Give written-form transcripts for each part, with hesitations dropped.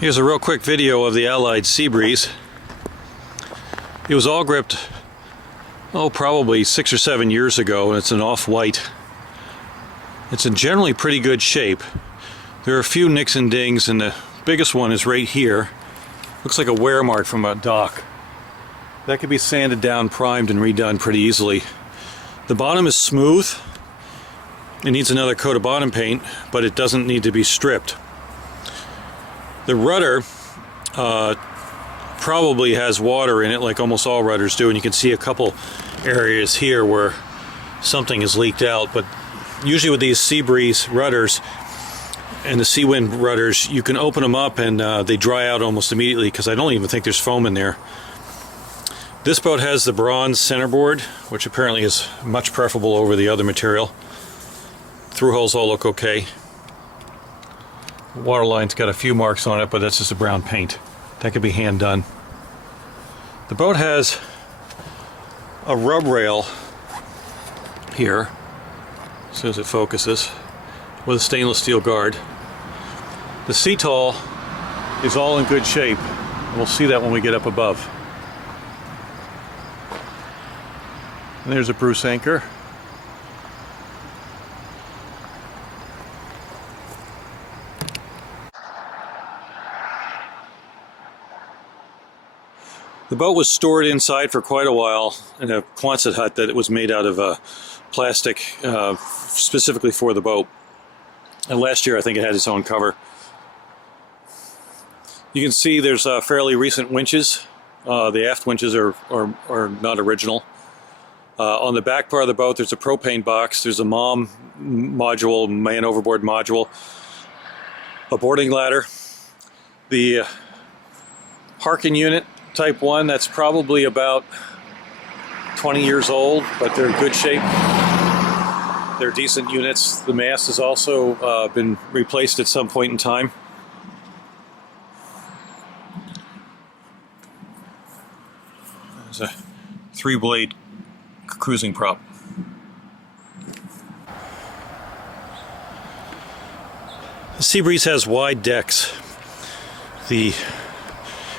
Here's a real quick video of the Allied Seabreeze. It was all gripped, probably 6 or 7 years ago, and it's an off-white. It's in generally pretty good shape. There are a few nicks and dings, and the biggest one is right here. Looks like a wear mark from a dock. That could be sanded down, primed, and redone pretty easily. The bottom is smooth. It needs another coat of bottom paint, but it doesn't need to be stripped. The rudder probably has water in it, like almost all rudders do, and you can see a couple areas here where something is leaked out. But usually with these Seabreeze rudders and the Seawind rudders, you can open them up and they dry out almost immediately, because I don't even think there's foam in there. This boat has the bronze centerboard, which apparently is much preferable over the other material. Through holes all look okay. The waterline's got a few marks on it, but that's just a brown paint. That could be hand done. The boat has a rub rail here, as soon as it focuses, with a stainless steel guard. The seatall is all in good shape. We'll see that when we get up above. And there's a Bruce anchor. The boat was stored inside for quite a while in a Quonset hut that was made out of plastic specifically for the boat. And last year I think it had its own cover. You can see there's fairly recent winches. The aft winches are not original. On the back part of the boat there's a propane box, there's a MOM module, man overboard module, a boarding ladder, the Harkin unit Type 1, that's probably about 20 years old, but they're in good shape. They're decent units. The mast has also been replaced at some point in time. There's a 3-blade cruising prop. The Seabreeze has wide decks. The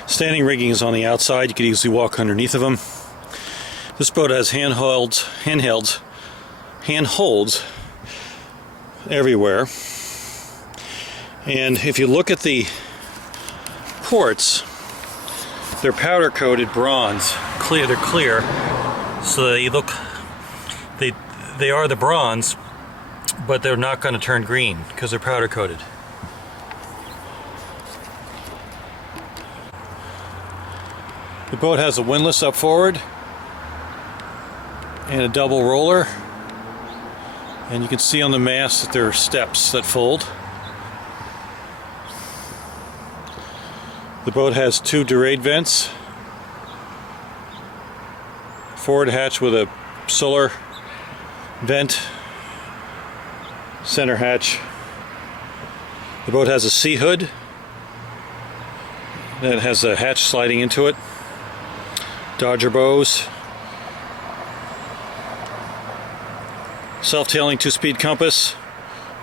standing rigging is on the outside. You could easily walk underneath of them. This boat has handholds everywhere. And if you look at the ports, they're powder coated bronze. They're clear, so they are the bronze, but they're not going to turn green because they're powder coated. The boat has a windlass up forward and a double roller, and you can see on the mast that there are steps that fold. The boat has 2 Dorade vents, forward hatch with a solar vent, center hatch. The boat has a sea hood that has a hatch sliding into it. Dodger bows, self-tailing 2-speed compass,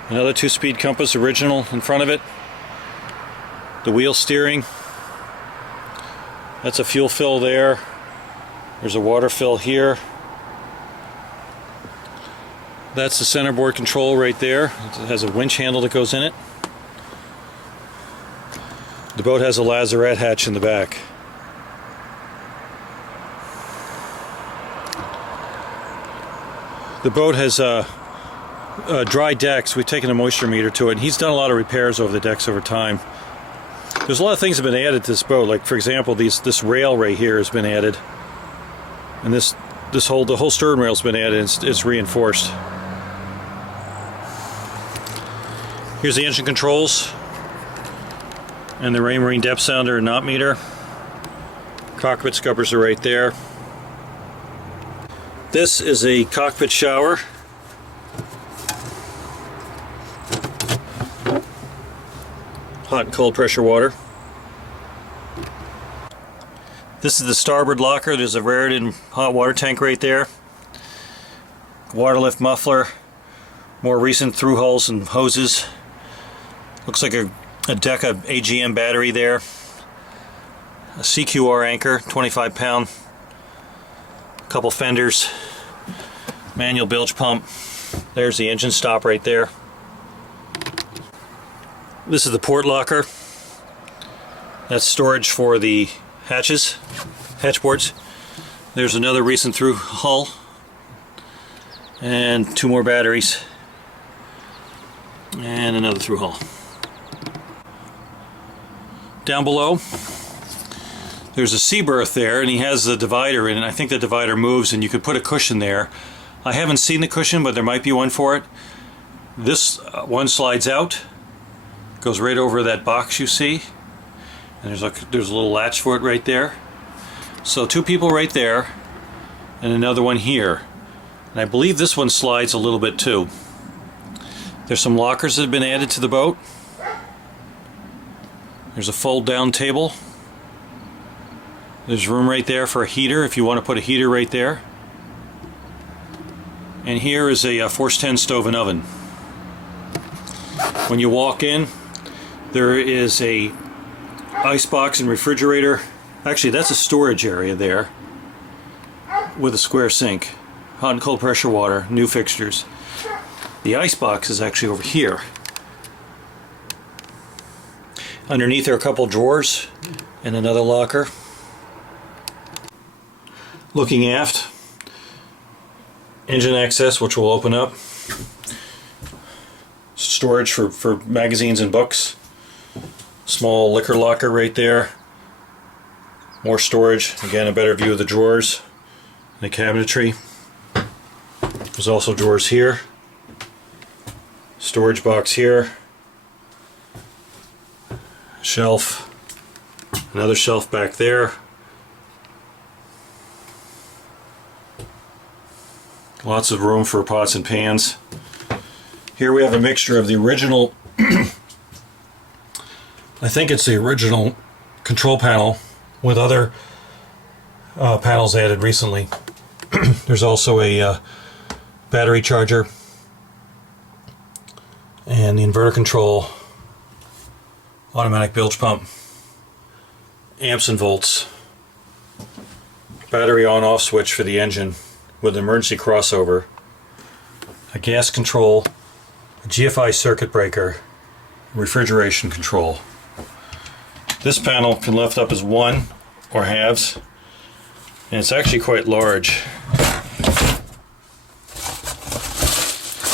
another 2-speed compass original in front of it, the wheel steering, that's a fuel fill there, there's a water fill here, that's the centerboard control right there. It has a winch handle that goes in it. The boat has a lazarette hatch in the back. The boat has dry decks. We've taken a moisture meter to it, and he's done a lot of repairs over the decks over time. There's a lot of things that have been added to this boat. Like, for example, this rail right here has been added, and the whole stern rail's been added. It's reinforced. Here's the engine controls and the Raymarine Def Sounder and knot meter. Cockpit scuppers are right there. This is a cockpit shower. Hot and cold pressure water. This is the starboard locker. There's a Raritan hot water tank right there. Water lift muffler. More recent through holes and hoses. Looks like a a Deca AGM battery there, a CQR anchor, 25-pound, a couple fenders, manual bilge pump. There's the engine stop right there. This is the port locker. That's storage for the hatches, hatchboards. There's another recent through hull and 2 more batteries and another through hull. Down below there's a sea berth there, and he has the divider in it. I think the divider moves and you could put a cushion there. I haven't seen the cushion, but there might be one for it. This one slides out, goes right over that box you see, and there's a little latch for it right there. So 2 people right there and another one here, and I believe this one slides a little bit too. There's some lockers that have been added to the boat. There's a fold down table. There's room right there for a heater if you want to put a heater right there. And here is a Force 10 stove and oven. When you walk in, there is a icebox and refrigerator. Actually, that's a storage area there with a square sink, hot and cold pressure water, new fixtures. The icebox is actually over here. Underneath are a couple drawers and another locker. Looking aft, engine access, which will open up. Storage for magazines and books. Small liquor locker right there. More storage. Again, a better view of the drawers and the cabinetry. There's also drawers here. Storage box here. Shelf. Another shelf back there. Lots of room for pots and pans. Here we have a mixture of the original, I think it's the original control panel with other panels added recently. There's also a battery charger and the inverter control, automatic bilge pump, amps and volts, battery on-off switch for the engine with an emergency crossover, a gas control, a GFI circuit breaker, refrigeration control. This panel can lift up as one or halves, and it's actually quite large.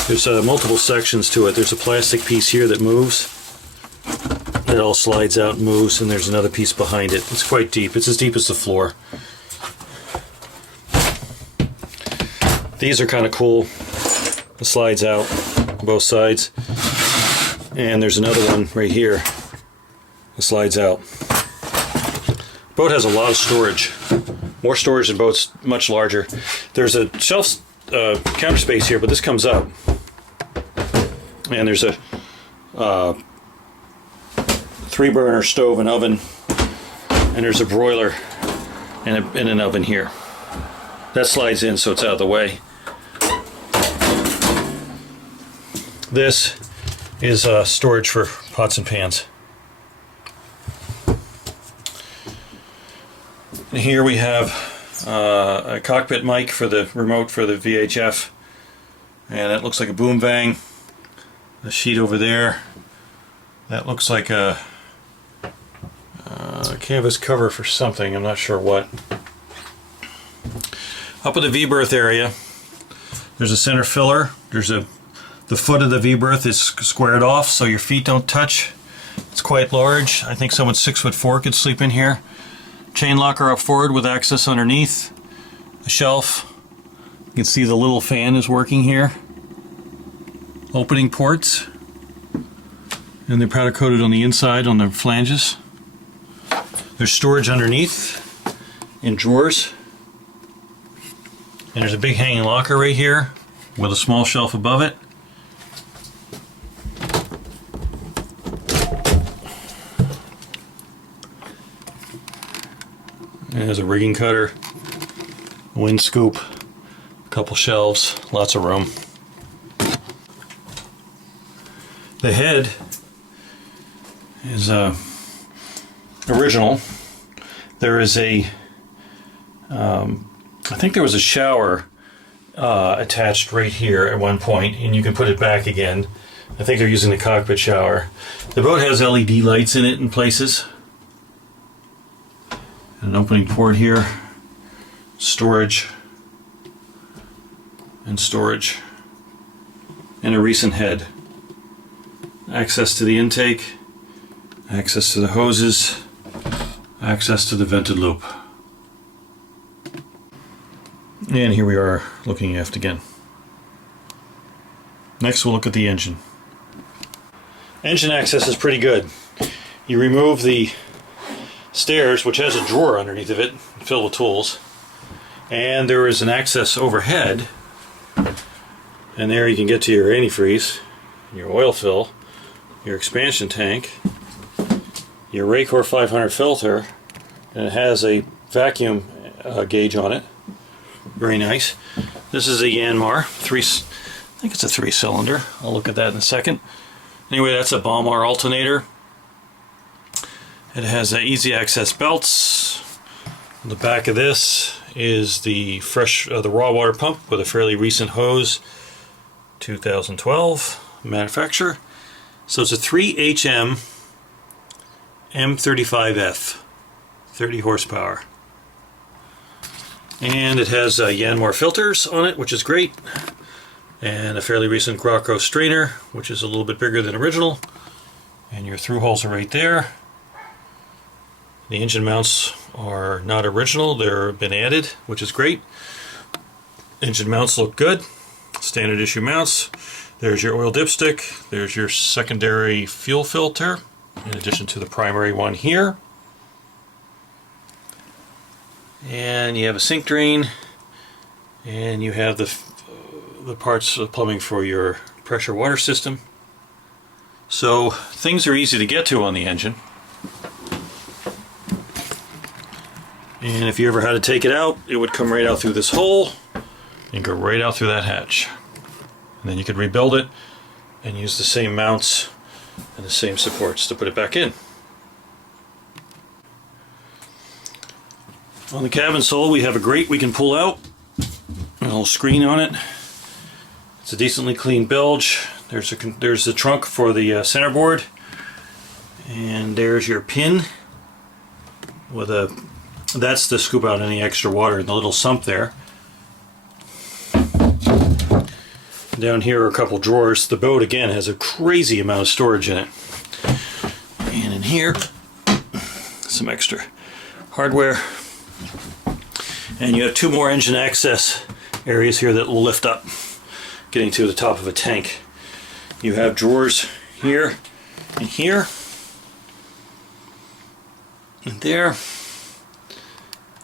There's multiple sections to it. There's a plastic piece here that moves. It all slides out and moves, and there's another piece behind it. It's quite deep. It's as deep as the floor. These are kind of cool. It slides out on both sides. And there's another one right here. It slides out. Boat has a lot of storage. More storage than boats, much larger. There's a shelf counter space here, but this comes up. And there's a 3-burner stove and oven. And there's a broiler and an oven here. That slides in so it's out of the way. This is storage for pots and pans. And here we have a cockpit mic for the remote for the VHF, and that looks like a boom vang. The sheet over there, that looks like a canvas cover for something, I'm not sure what. Up at the V-berth area, there's a center filler. The foot of the V-berth is squared off so your feet don't touch. It's quite large. I think someone 6'4" could sleep in here. Chain locker up forward with access underneath. A shelf. You can see the little fan is working here. Opening ports. And they're powder coated on the inside on the flanges. There's storage underneath in drawers. And there's a big hanging locker right here with a small shelf above it. And there's a rigging cutter, wind scoop, a couple shelves, lots of room. The head is original. There is a, I think there was a shower attached right here at one point, and you can put it back again. I think they're using the cockpit shower. The boat has LED lights in it in places. An opening port here, storage, and storage, and a recent head. Access to the intake, access to the hoses, access to the vented loop. And here we are looking aft again. Next we'll look at the engine. Engine access is pretty good. You remove the stairs, which has a drawer underneath of it filled with tools, and there is an access overhead, and there you can get to your antifreeze, your oil fill, your expansion tank, your Raycor 500 filter, and it has a vacuum gauge on it. Very nice. This is a Yanmar, I think it's a 3-cylinder. I'll look at that in a second. Anyway, that's a Balmar alternator. It has easy access belts. On the back of this is the the raw water pump with a fairly recent hose, 2012 manufacturer. So it's a 3HM M35F, 30 horsepower. And it has Yanmar filters on it, which is great. And a fairly recent Grocco strainer, which is a little bit bigger than original. And your through holes are right there. The engine mounts are not original, they've been added, which is great. Engine mounts look good. Standard issue mounts. There's your oil dipstick. There's your secondary fuel filter, in addition to the primary one here. And you have a sink drain, and you have the parts of plumbing for your pressure water system. So things are easy to get to on the engine. And if you ever had to take it out, it would come right out through this hole and go right out through that hatch. And then you could rebuild it and use the same mounts and the same supports to put it back in. On the cabin sole, we have a grate we can pull out, a little screen on it. It's a decently clean bilge. There's the trunk for the centerboard, and there's your pin with that's to scoop out any extra water in the little sump there. Down here are a couple drawers. The boat again has a crazy amount of storage in it. And in here, some extra hardware. And you have 2 more engine access areas here that will lift up, getting to the top of a tank. You have drawers here and here and there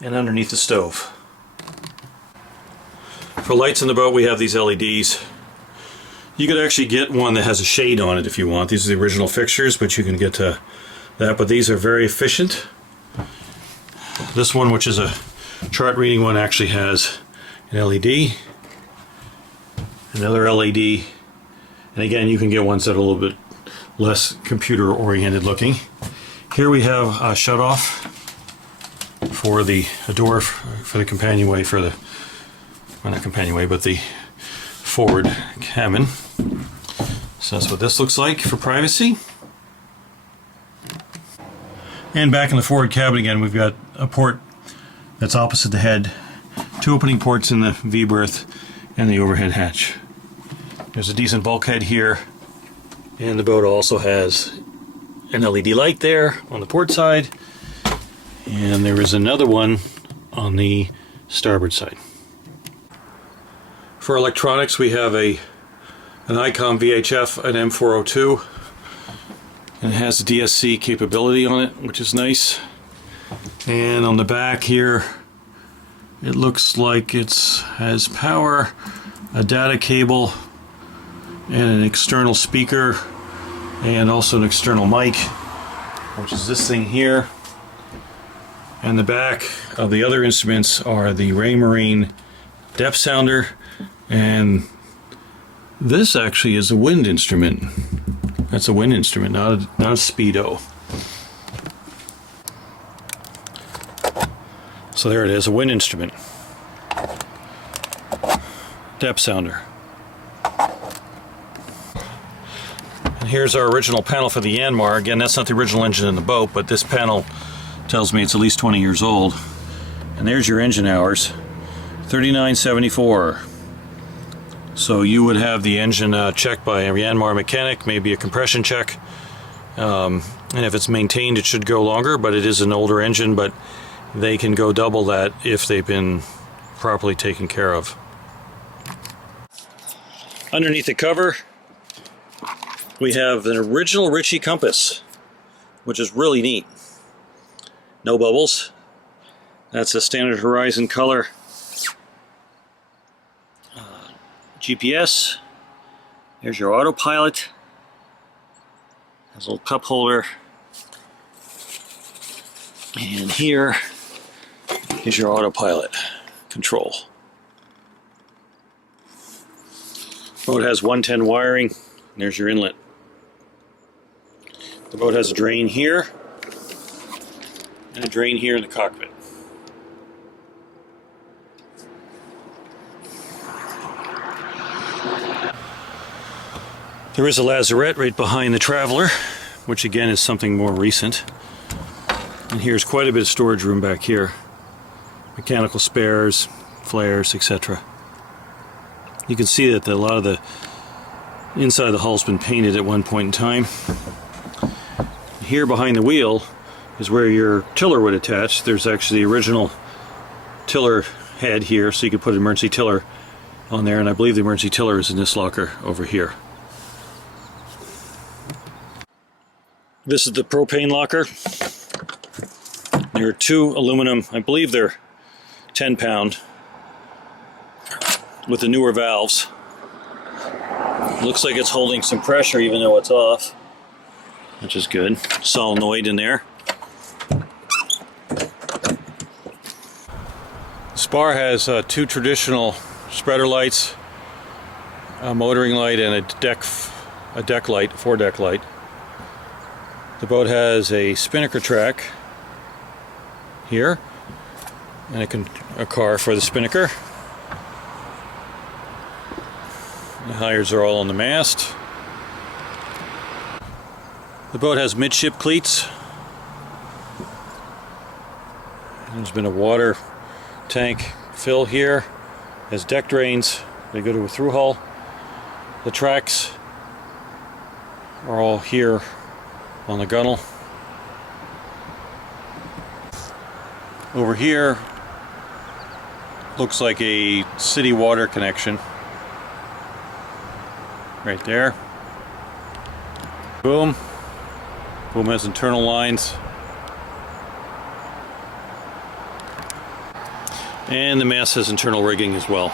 and underneath the stove. For lights in the boat, we have these LEDs. You could actually get one that has a shade on it if you want. These are the original fixtures, but you can get to that. But these are very efficient. This one, which is a chart reading one, actually has an LED, another LED, and again you can get ones that are a little bit less computer oriented looking. Here we have a shut off for a door for the companionway, well, not companionway, but the forward cabin. So that's what this looks like for privacy. And back in the forward cabin again, we've got a port that's opposite the head, 2 opening ports in the V-berth and the overhead hatch. There's a decent bulkhead here, and the boat also has an LED light there on the port side, and there is another one on the starboard side. For electronics, we have an ICOM VHF, an M402, and it has a DSC capability on it, which is nice. And on the back here, it looks like it has power, a data cable, and an external speaker, and also an external mic, which is this thing here. And the back of the other instruments are the Raymarine Def Sounder, and this actually is a wind instrument. That's a wind instrument, not a speedo. So there it is, a wind instrument. Depth sounder. And here's our original panel for the Yanmar. Again, that's not the original engine in the boat, but this panel tells me it's at least 20 years old. And there's your engine hours, 3974. So you would have the engine checked by a Yanmar mechanic, maybe a compression check. And if it's maintained, it should go longer, but it is an older engine, but they can go double that if they've been properly taken care of. Underneath the cover, we have an original Ritchie compass, which is really neat. No bubbles. That's a standard horizon color. GPS. There's your autopilot. Has a little cup holder. And here is your autopilot control. Boat has 110 wiring. There's your inlet. The boat has a drain here and a drain here in the cockpit. There is a lazarette right behind the Traveler, which again is something more recent. And here's quite a bit of storage room back here. Mechanical spares, flares, etc. You can see that a lot of the inside of the hull's been painted at one point in time. Here behind the wheel is where your tiller would attach. There's actually the original tiller head here, so you could put an emergency tiller on there, and I believe the emergency tiller is in this locker over here. This is the propane locker. There are two aluminum, I believe they're 10-pound, with the newer valves. Looks like it's holding some pressure even though it's off, which is good. Solenoid in there. The spar has two traditional spreader lights, a motoring light, and a deck light, foredeck light. The boat has a spinnaker track here, and a car for the spinnaker. The halyards are all on the mast. The boat has midship cleats. There's been a water tank fill here. It has deck drains. They go to a through hull. The tracks are all here on the gunnel. Over here looks like a city water connection. Right there. Boom. Boom has internal lines. And the mast has internal rigging as well.